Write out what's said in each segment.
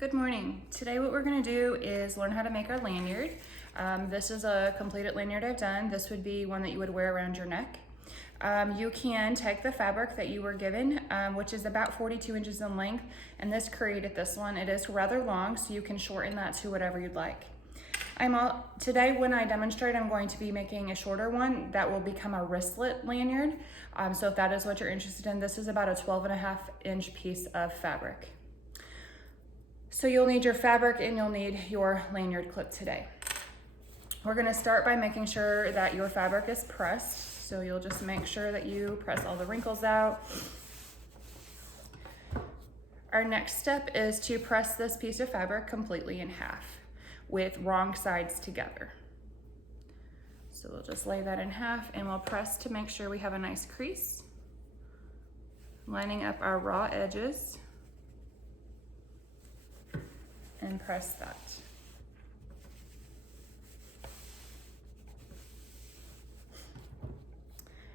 Good morning. Today what we're going to do is learn how to make our lanyard. This is a completed lanyard I've done. This would be one that you would wear around your neck. You can take the fabric that you were given, which is about 42 inches in length, and this created this one. It is rather long, so you can shorten that to whatever you'd like. Today when I demonstrate, I'm going to be making a shorter one that will become a wristlet lanyard. So if that is what you're interested in, this is about a 12.5-inch piece of fabric. So you'll need your fabric and you'll need your lanyard clip today. We're gonna start by making sure that your fabric is pressed. So you'll just make sure that you press all the wrinkles out. Our next step is to press this piece of fabric completely in half with wrong sides together. So we'll just lay that in half and we'll press to make sure we have a nice crease, lining up our raw edges. And press that.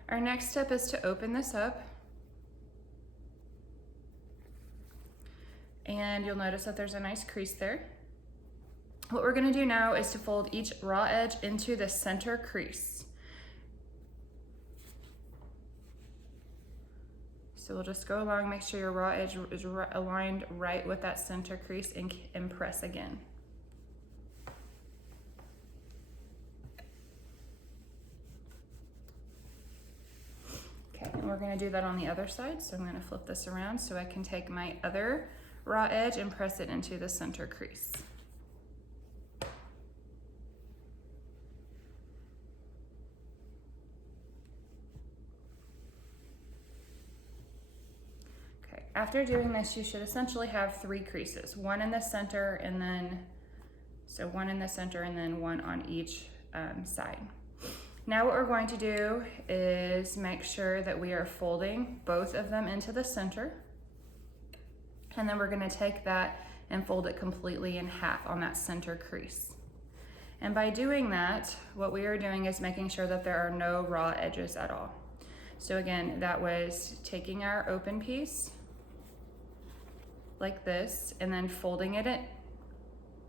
Our next step is to open this up. And you'll notice that there's a nice crease there. What we're going to do now is to fold each raw edge into the center crease. So we'll just go along, make sure your raw edge is aligned right with that center crease and press again. Okay, and we're gonna do that on the other side. So I'm gonna flip this around so I can take my other raw edge and press it into the center crease. After doing this, you should essentially have 3 creases, one in the center and then, so one in the center and then one on each side. Now what we're going to do is make sure that we are folding both of them into the center. And then we're gonna take that and fold it completely in half on that center crease. And by doing that, what we are doing is making sure that there are no raw edges at all. So again, that was taking our open piece, like this, and then folding it at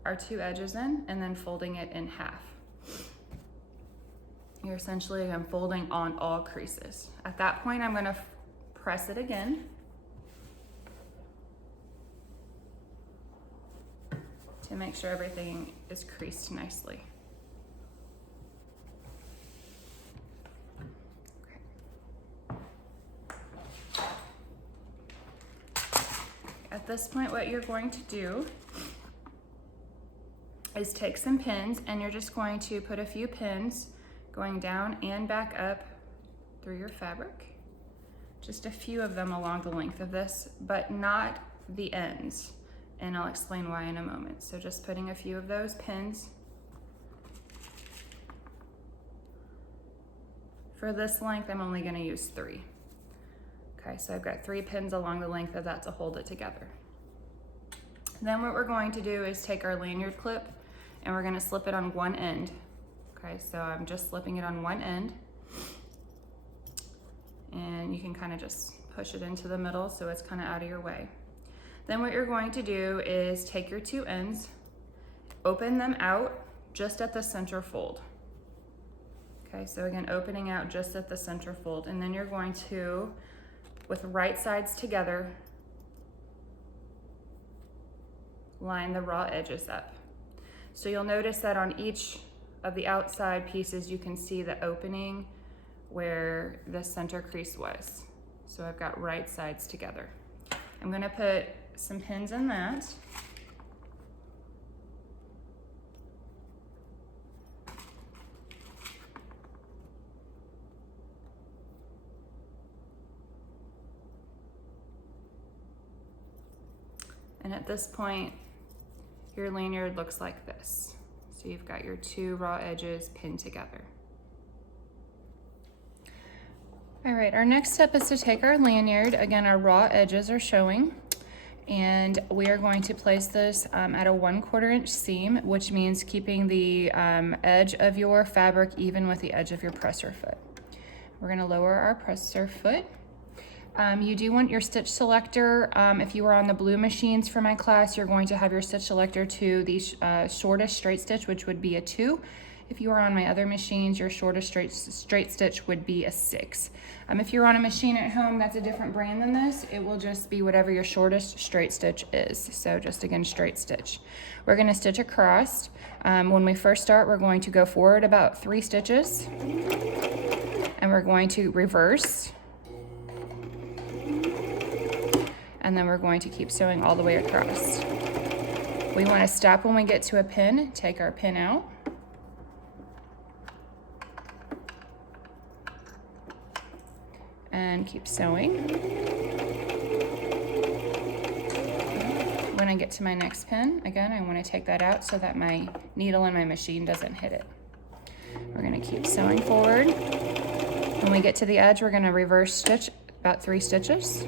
our 2 edges in, and then folding it in half. You're essentially folding on all creases. At that point, I'm gonna press it again. To make sure everything is creased nicely. At this point, what you're going to do is take some pins and you're just going to put a few pins going down and back up through your fabric. Just a few of them along the length of this, but not the ends. And I'll explain why in a moment. So just putting a few of those pins. For this length, I'm only gonna use 3. Okay, so I've got 3 pins along the length of that to hold it together. Then what we're going to do is take our lanyard clip and we're gonna slip it on one end. Okay, so I'm just slipping it on one end. And you can kind of just push it into the middle so it's kind of out of your way. Then what you're going to do is take your 2 ends, open them out just at the center fold. Okay, so again, opening out just at the center fold. And then you're going to, with right sides together, line the raw edges up. So you'll notice that on each of the outside pieces, you can see the opening where the center crease was. So I've got right sides together. I'm gonna put some pins in that. And at this point, your lanyard looks like this. So you've got your 2 raw edges pinned together. All right, our next step is to take our lanyard. Again, our raw edges are showing. And we are going to place this at a 1/4 inch seam, which means keeping the edge of your fabric even with the edge of your presser foot. We're gonna lower our presser foot. You do want your stitch selector. If you were on the blue machines for my class, you're going to have your stitch selector to the shortest straight stitch, which would be a 2. If you are on my other machines, your shortest straight stitch would be a 6. If you're on a machine at home that's a different brand than this, it will just be whatever your shortest straight stitch is. So just again, straight stitch. We're going to stitch across. When we first start, we're going to go forward about 3 stitches, and we're going to reverse. And then we're going to keep sewing all the way across. We want to stop when we get to a pin, take our pin out. And keep sewing. When I get to my next pin, again, I want to take that out so that my needle and my machine doesn't hit it. We're going to keep sewing forward. When we get to the edge, we're going to reverse stitch about 3 stitches.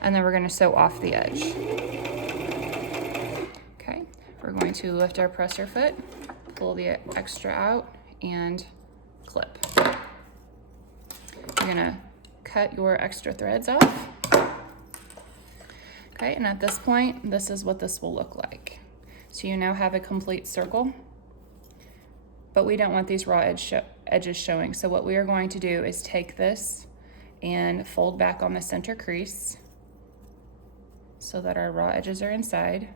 And then we're going to sew off the edge. Okay, we're going to lift our presser foot, pull the extra out, and clip. You're going to cut your extra threads off. Okay, and at this point, this is what this will look like. So you now have a complete circle, but we don't want these raw edges showing. So what we are going to do is take this and fold back on the center crease, so that our raw edges are inside.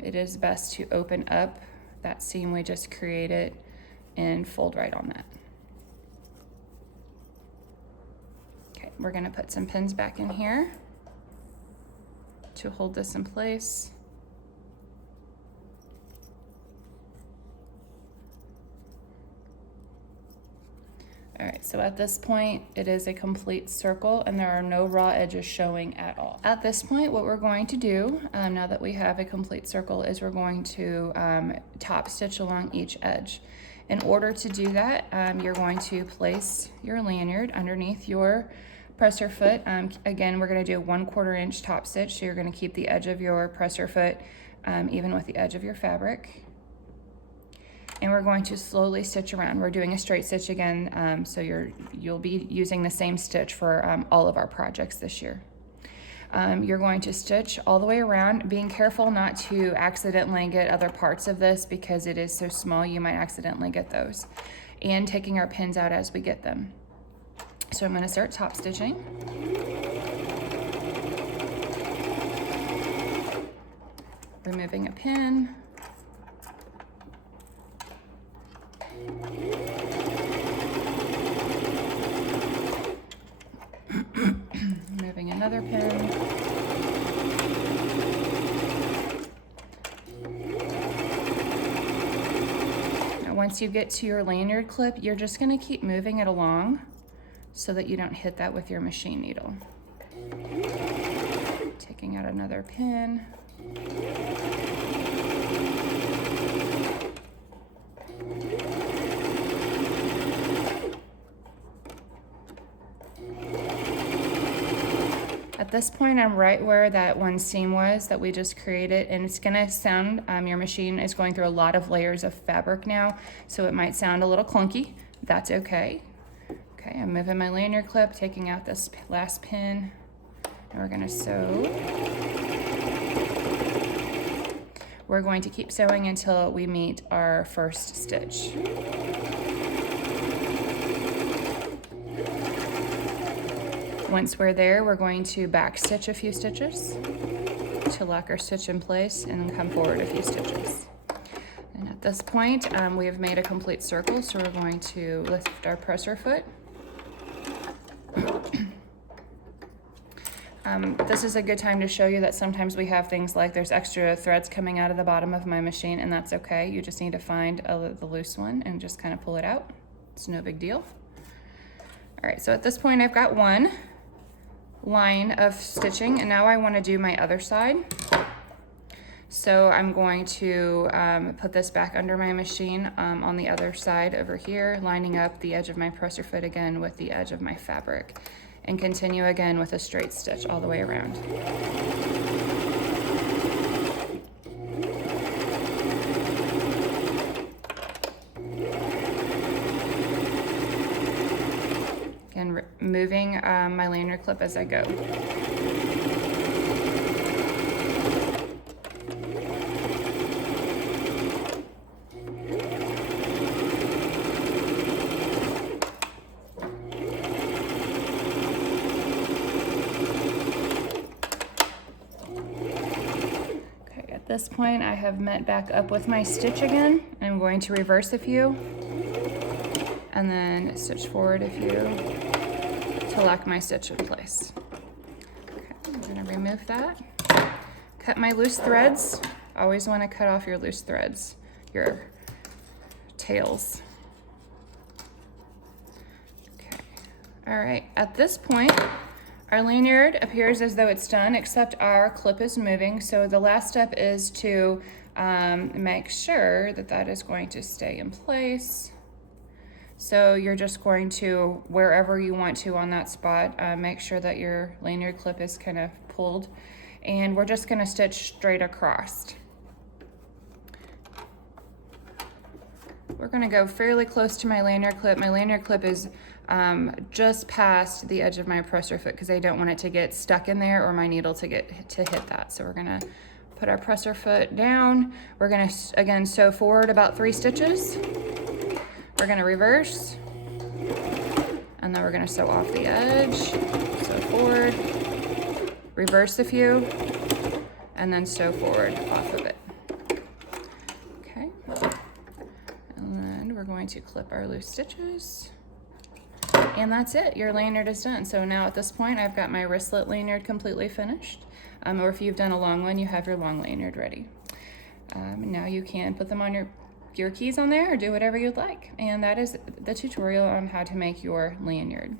It is best to open up that seam we just created and fold right on that. Okay, we're gonna put some pins back in here to hold this in place. All right, so at this point, it is a complete circle and there are no raw edges showing at all. At this point, what we're going to do, now that we have a complete circle, is we're going to top stitch along each edge. In order to do that, you're going to place your lanyard underneath your presser foot. Again, we're gonna do a 1/4 inch top stitch, so you're gonna keep the edge of your presser foot even with the edge of your fabric. And we're going to slowly stitch around. We're doing a straight stitch again, so you'll be using the same stitch for all of our projects this year. You're going to stitch all the way around, being careful not to accidentally get other parts of this because it is so small, you might accidentally get those. And taking our pins out as we get them. So I'm gonna start top stitching. Removing a pin. Removing another pin. Now once you get to your lanyard clip, you're just gonna keep moving it along so that you don't hit that with your machine needle. Taking out another pin. At this point, I'm right where that one seam was that we just created, and it's gonna sound, your machine is going through a lot of layers of fabric now, so it might sound a little clunky. That's okay. Okay, I'm moving my lanyard clip, taking out this last pin, and we're gonna sew. We're going to keep sewing until we meet our first stitch. Once we're there, we're going to back stitch a few stitches to lock our stitch in place and then come forward a few stitches. And at this point, we have made a complete circle, so we're going to lift our presser foot. This is a good time to show you that sometimes we have things like there's extra threads coming out of the bottom of my machine, and that's okay. You just need to find the loose one and just kind of pull it out. It's no big deal. All right, so at this point I've got one line of stitching, and now I want to do my other side. So I'm going to put this back under my machine on the other side over here, lining up the edge of my presser foot again with the edge of my fabric, and continue again with a straight stitch all the way around. Again, removing my lanyard clip as I go. At this point, I have met back up with my stitch again. I'm going to reverse a few and then stitch forward a few to lock my stitch in place. Okay, I'm going to remove that. Cut my loose threads. Always want to cut off your loose threads, your tails. Okay. All right, at this point, our lanyard appears as though it's done, except our clip is moving. So the last step is to make sure that that is going to stay in place. So you're just going to, wherever you want to on that spot, make sure that your lanyard clip is kind of pulled. And we're just gonna stitch straight across. We're gonna go fairly close to my lanyard clip. My lanyard clip is just past the edge of my presser foot because I don't want it to get stuck in there or my needle to hit that. So we're gonna put our presser foot down. We're gonna, again, sew forward about 3 stitches. We're gonna reverse, and then we're gonna sew off the edge, sew forward, reverse a few, and then sew forward off of it. Okay, and then we're going to clip our loose stitches. And that's it, your lanyard is done. So now at this point, I've got my wristlet lanyard completely finished. Or if you've done a long one, you have your long lanyard ready. Now you can put them on your keys on there or do whatever you'd like. And that is the tutorial on how to make your lanyard.